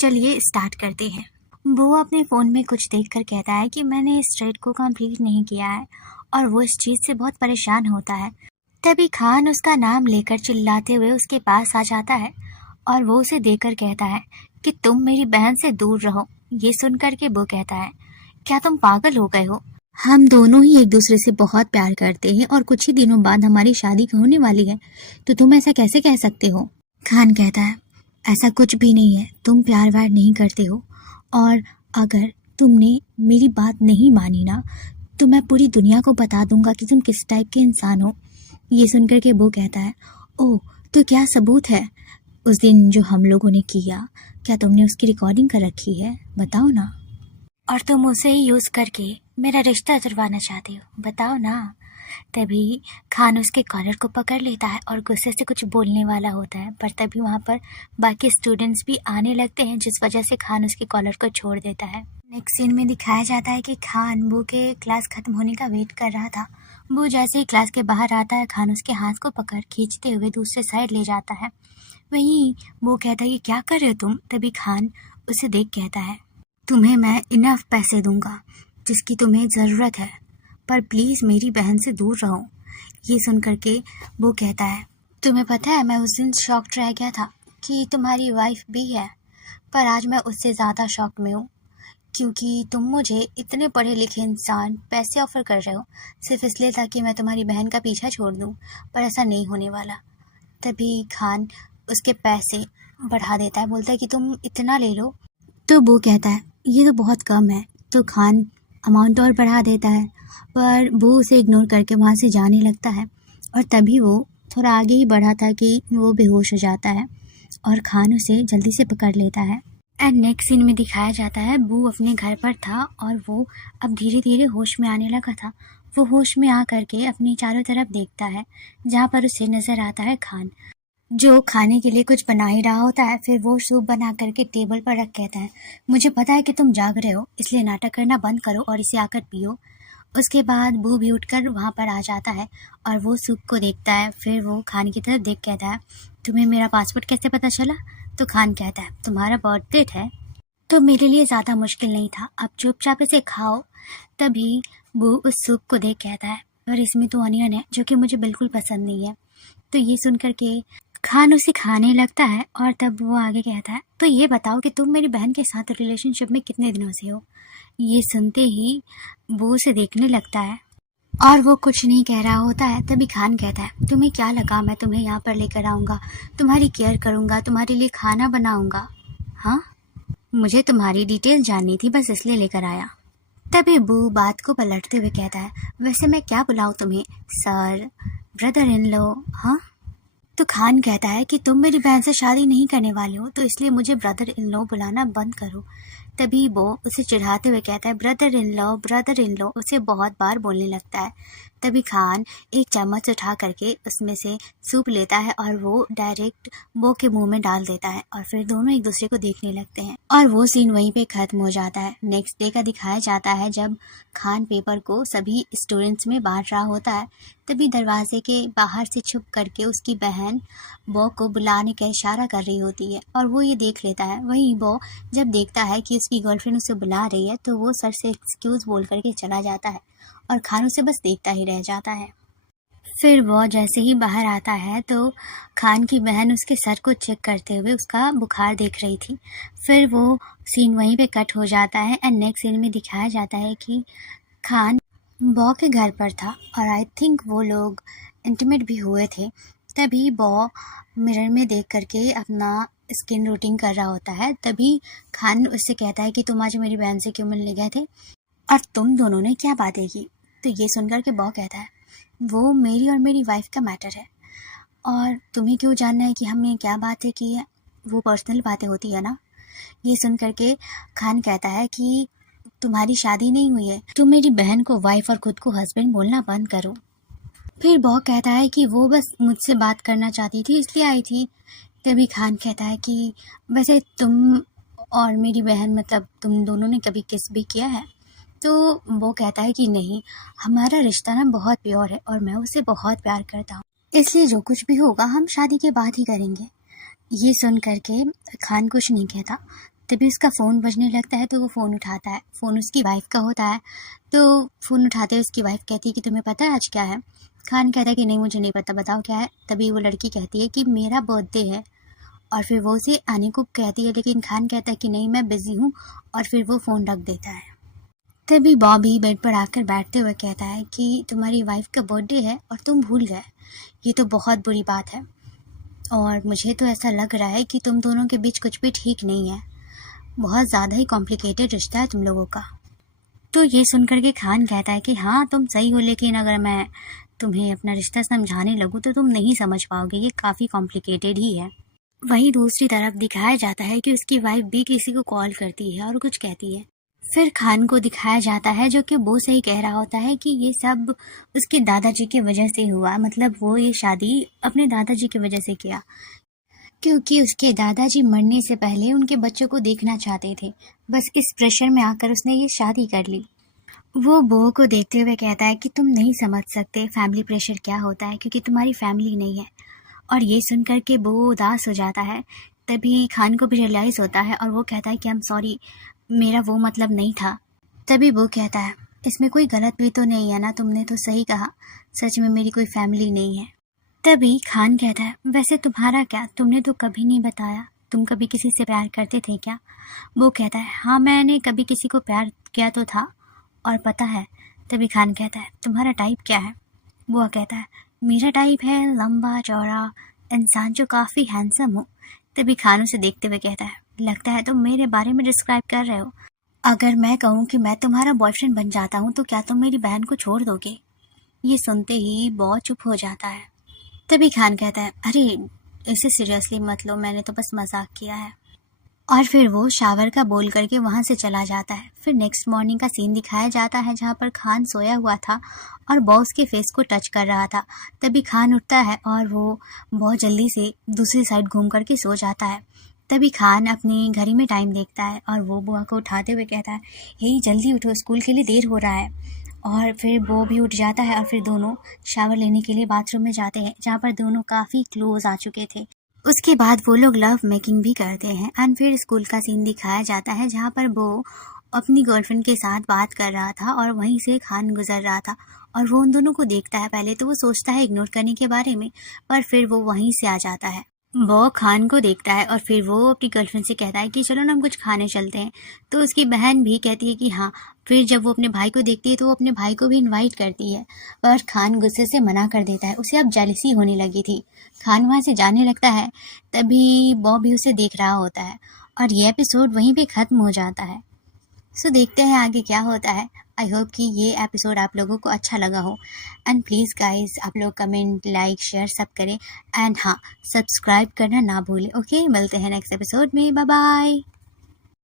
चलिए स्टार्ट करते हैं। वो अपने फ़ोन में कुछ देखकर कहता है कि मैंने इस ट्रेड को कंप्लीट नहीं किया है और वो इस चीज़ से बहुत परेशान होता है। तभी खान उसका नाम लेकर चिल्लाते हुए उसके पास आ जाता है और वो उसे देखकर कहता है कि तुम मेरी बहन से दूर रहो। ये सुनकर के वो कहता है, क्या तुम पागल हो गए हो? हम दोनों ही एक दूसरे से बहुत प्यार करते हैं और कुछ ही दिनों बाद हमारी शादी होने वाली है, तो तुम ऐसा कैसे कह सकते हो? खान कहता है, ऐसा कुछ भी नहीं है, तुम प्यार व्यार नहीं करते हो और अगर तुमने मेरी बात नहीं मानी ना तो मैं पूरी दुनिया को बता दूंगा कि तुम किस टाइप के इंसान हो। ये सुनकर के वो कहता है, ओह तो क्या सबूत है उस दिन जो हम लोगों ने किया? क्या तुमने उसकी रिकॉर्डिंग कर रखी है? बताओ ना। और तुम उसे ही यूज़ करके मेरा रिश्ता तुड़वाना चाहते हो, बताओ ना। तभी खान उसके कॉलर को पकड़ लेता है और गुस्से से कुछ बोलने वाला होता है, पर तभी वहाँ पर बाकी स्टूडेंट्स भी आने लगते हैं, जिस वजह से खान उसके कॉलर को छोड़ देता है। नेक्स्ट सीन में दिखाया जाता है कि खान बू के क्लास खत्म होने का वेट कर रहा था। बू जैसे ही क्लास के बाहर आता है, खान उसके हाथ को पकड़ खींचते हुए दूसरे साइड ले जाता है। वहीं वो कहता है कि क्या कर रहे हो तुम? तभी खान उसे देख कहता है, तुम्हें मैं इनफ पैसे दूंगा जिसकी तुम्हें ज़रूरत है, पर प्लीज़ मेरी बहन से दूर रहो। ये सुन करके वो कहता है, तुम्हें पता है मैं उस दिन शॉक्ड रह गया था कि तुम्हारी वाइफ भी है, पर आज मैं उससे ज़्यादा शॉक में हूँ क्योंकि तुम मुझे इतने पढ़े लिखे इंसान पैसे ऑफर कर रहे हो सिर्फ इसलिए ताकि मैं तुम्हारी बहन का पीछा छोड़ दूँ, पर ऐसा नहीं होने वाला। तभी खान उसके पैसे बढ़ा देता है, बोलता है कि तुम इतना ले लो। तो वो कहता है, ये तो बहुत कम है। तो खान अमाउंट और बढ़ा देता है, पर वो उसे इग्नोर करके वहाँ से जाने लगता है और तभी वो थोड़ा आगे ही बढ़ा था कि वो बेहोश हो जाता है और खान उसे जल्दी से पकड़ लेता है। एंड नेक्स्ट सीन में दिखाया जाता है बू अपने घर पर था और वो अब धीरे धीरे होश में आने लगा था। वो होश में आ करके अपनी चारों तरफ देखता है, जहाँ पर उसे नज़र आता है खान, जो खाने के लिए कुछ बना ही रहा होता है। फिर वो सूप बना करके टेबल पर रख कहता है, मुझे पता है कि तुम जाग रहे हो, इसलिए नाटक करना बंद करो और इसे आकर पियो। उसके बाद बू भी उठकर वहाँ पर आ जाता है और वो सूप को देखता है। फिर वो खान की तरफ देख कहता है, तुम्हें मेरा पासवर्ड कैसे पता चला? तो खान कहता है, तुम्हारा बर्थ डेट है, तो मेरे लिए ज़्यादा मुश्किल नहीं था, अब चुपचाप इसे खाओ। तभी बू उस सूप को देख कहता है, और इसमें तो अनियन है जो कि मुझे बिल्कुल पसंद नहीं है। तो ये सुनकर के खान उसे खाने लगता है और तब वो आगे कहता है, तो ये बताओ कि तुम मेरी बहन के साथ रिलेशनशिप में कितने दिनों से हो? ये सुनते ही वो उसे देखने लगता है और वो कुछ नहीं कह रहा होता है। तभी खान कहता है, तुम्हें क्या लगा मैं तुम्हें यहाँ पर लेकर आऊँगा, तुम्हारी केयर करूँगा, तुम्हारे लिए खाना बनाऊँगा? हाँ, मुझे तुम्हारी डिटेल जाननी थी, बस इसलिए लेकर आया। तभी बू बात को पलटते हुए कहता है, वैसे मैं क्या बुलाऊँ तुम्हें, सर, ब्रदर इन लॉ? हाँ। तो खान कहता है कि तुम मेरी बहन से शादी नहीं करने वाले हो, तो इसलिए मुझे ब्रदर इन लॉ बुलाना बंद करो। तभी वो उसे चिढ़ाते हुए कहता है, ब्रदर इन लॉ उसे बहुत बार बोलने लगता है। तभी खान एक चम्मच उठा करके उसमें से सूप लेता है और वो डायरेक्ट वो के मुंह में डाल देता है और फिर दोनों एक दूसरे को देखने लगते हैं और वो सीन वहीं पे खत्म हो जाता है। नेक्स्ट डे का दिखाया जाता है जब खान पेपर को सभी स्टूडेंट्स में बांट रहा होता है। तभी दरवाजे के बाहर से छुप करके उसकी बहन बो को बुलाने का इशारा कर रही होती है और वो ये देख लेता है। वहीं बो जब देखता है कि उसकी गर्लफ्रेंड उसे बुला रही है तो वो सर से एक्सक्यूज़ बोल करके चला जाता है और खान उसे बस देखता ही रह जाता है। फिर वो जैसे ही बाहर आता है तो खान की बहन उसके सर को चेक करते हुए उसका बुखार देख रही थी। फिर वो सीन वहीं पे कट हो जाता है एंड नेक्स्ट सीन में दिखाया जाता है कि खान बॉ के घर पर था और आई थिंक वो लोग इंटीमेट भी हुए थे। तभी बॉ मिरर में देख करके अपना स्किन रूटीन कर रहा होता है। तभी खान उससे कहता है कि तुम आज मेरी बहन से क्यों मिलने गए थे और तुम दोनों ने क्या बातें की? तो ये सुनकर के बॉ कहता है, वो मेरी और मेरी वाइफ का मैटर है और तुम्हें क्यों जानना है कि हमने क्या बातें की है? वो पर्सनल बातें होती है ना। ये सुन करके खान कहता है कि तुम्हारी शादी नहीं हुई है, तुम मेरी बहन को वाइफ और खुद को हस्बैंड बोलना बंद करो। फिर बॉ कहता है कि वो बस मुझसे बात करना चाहती थी इसलिए आई थी। तभी खान कहता है कि वैसे तुम और मेरी बहन मतलब तुम दोनों ने कभी किस भी किया है? तो वो कहता है कि नहीं, हमारा रिश्ता ना बहुत प्योर है और मैं उसे बहुत प्यार करता हूँ, इसलिए जो कुछ भी होगा हम शादी के बाद ही करेंगे। ये सुन करके खान कुछ नहीं कहता। तभी उसका फ़ोन बजने लगता है तो वो फ़ोन उठाता है। फ़ोन उसकी वाइफ़ का होता है। तो फ़ोन उठाते ही उसकी वाइफ़ कहती है कि तुम्हें पता है आज क्या है? खान कहता है कि नहीं मुझे नहीं पता, बताओ क्या है? तभी वो लड़की कहती है कि मेरा बर्थडे है। और फिर वो उसे आने को कहती है लेकिन खान कहता है कि नहीं मैं बिज़ी हूँ और फिर वो फ़ोन रख देता है। तभी बॉबी बेड पर आकर बैठते हुए कहता है कि तुम्हारी वाइफ़ का बर्थडे है और तुम भूल गए। ये तो बहुत बुरी बात है और मुझे तो ऐसा लग रहा है कि तुम दोनों के बीच कुछ भी ठीक नहीं है। बहुत ज़्यादा ही कॉम्प्लिकेटेड रिश्ता है तुम लोगों का। तो ये सुनकर के खान कहता है कि हाँ तुम सही हो, लेकिन अगर मैं तुम्हें अपना रिश्ता समझाने लगूँ तो तुम नहीं समझ पाओगे, ये काफ़ी कॉम्प्लिकेटेड ही है। वहीं दूसरी तरफ दिखाया जाता है कि उसकी वाइफ भी किसी को कॉल करती है और कुछ कहती है। फिर खान को दिखाया जाता है जो कि वो सही कह रहा होता है कि ये सब उसके दादाजी की वजह से हुआ, मतलब वो ये शादी अपने दादाजी की वजह से किया, क्योंकि उसके दादाजी मरने से पहले उनके बच्चों को देखना चाहते थे। बस इस प्रेशर में आकर उसने ये शादी कर ली। वो बो को देखते हुए कहता है कि तुम नहीं समझ सकते फैमिली प्रेशर क्या होता है, क्योंकि तुम्हारी फैमिली नहीं है। और ये सुनकर के वो उदास हो जाता है। तभी खान को भी रियलाइज़ होता है और वो कहता है कि आई एम सॉरी, मेरा वो मतलब नहीं था। तभी वो कहता है इसमें कोई गलत भी तो नहीं है ना, तुमने तो सही कहा, सच में मेरी कोई फैमिली नहीं है। तभी खान कहता है वैसे तुम्हारा क्या, तुमने तो कभी नहीं बताया, तुम कभी किसी से प्यार करते थे क्या? वो कहता है हाँ मैंने कभी किसी को प्यार किया तो था, और पता है। तभी खान कहता है तुम्हारा टाइप क्या है? वो कहता है मेरा टाइप है लंबा चौड़ा इंसान जो काफ़ी हैंडसम हो। तभी खान उसे देखते हुए कहता है लगता है तुम मेरे बारे में डिस्क्राइब कर रहे हो। अगर मैं कहूँ कि मैं तुम्हारा बॉयफ्रेंड बन जाता हूँ तो क्या तुम मेरी बहन को छोड़ दोगे? ये सुनते ही बहुत चुप हो जाता है। तभी खान कहता है अरे इसे सीरियसली मत लो, मैंने तो बस मजाक किया है। और फिर वो शावर का बोल करके वहाँ से चला जाता है। फिर नेक्स्ट मॉर्निंग का सीन दिखाया जाता है जहाँ पर खान सोया हुआ था और बॉस के फेस को टच कर रहा था। तभी खान उठता है और वो बहुत जल्दी से दूसरी साइड घूम करके सो जाता है। तभी खान अपनी घड़ी में टाइम देखता है और वो बुआ को उठाते हुए कहता है हे जल्दी उठो, स्कूल के लिए देर हो रहा है। और फिर वो भी उठ जाता है और फिर दोनों शावर लेने के लिए बाथरूम में जाते हैं जहाँ पर दोनों काफ़ी क्लोज आ चुके थे। उसके बाद वो लोग लव मेकिंग भी करते हैं एंड फिर स्कूल का सीन दिखाया जाता है जहाँ पर वो अपनी गर्लफ्रेंड के साथ बात कर रहा था और वहीं से खान गुजर रहा था और वो उन दोनों को देखता है। पहले तो वो सोचता है इग्नोर करने के बारे में, पर फिर वो वहीं से आ जाता है। वो खान को देखता है और फिर वो अपनी गर्लफ्रेंड से कहता है कि चलो ना हम कुछ खाने चलते हैं। तो उसकी बहन भी कहती है कि हाँ। फिर जब वो अपने भाई को देखती है तो वो अपने भाई को भी इनवाइट करती है, पर खान गुस्से से मना कर देता है। उसे अब जेलसी होने लगी थी। खान वहाँ से जाने लगता है। तभी बॉब भी उसे देख रहा होता है और ये एपिसोड वहीं पे ख़त्म हो जाता है। सो देखते हैं आगे क्या होता है। आई होप कि ये एपिसोड आप लोगों को अच्छा लगा हो एंड प्लीज़ गाइस आप लोग कमेंट लाइक शेयर सब करें एंड हाँ सब्सक्राइब करना ना भूलें। ओके मिलते हैं नेक्स्ट एपिसोड में, बाय बाय।